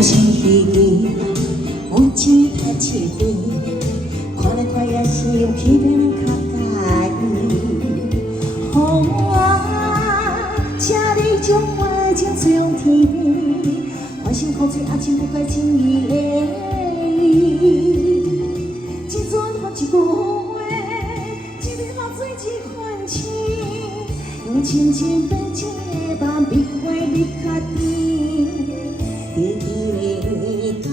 不生气，有钱太切底，看来快也是用气变人较介意。风啊，请你将我的情随往天边，我心苦醉，阿情不该轻易的伊。一阵风一句话，一日落水一份情，用亲情变一个梦，别怪你较甜。甜甜的感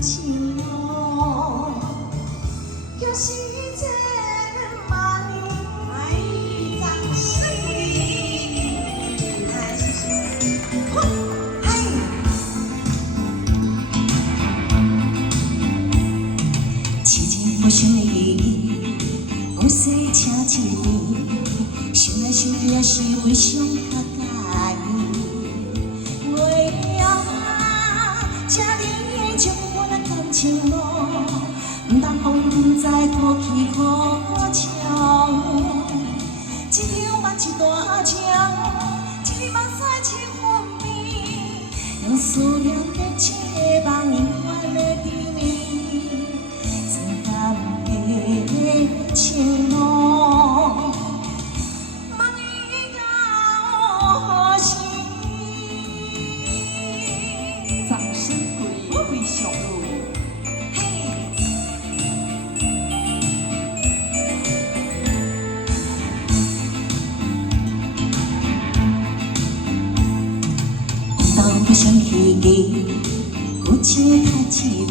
情哦，就是这么爱掌心。痴情不想你，有细请一面，想来想去也是为伤较介意。为啊，请你将我的感情路，不当风不再可起可笑。一条目一大江，一日目屎一分面，用思念变一个梦，永远的甜蜜。情路，梦已到何时？掌声贵贵上路。当不想起记，有钱太滋味，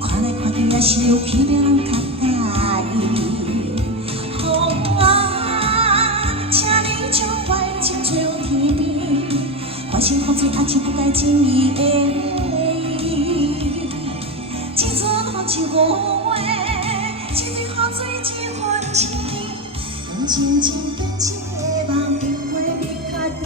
看来看去也是有气变人较。风啊，请你将我的情吹往天边，我心苦醉，阿情不该轻易的伊。一阵风一句话，一日雨水一份情，用真情变一个梦，别过别较甜。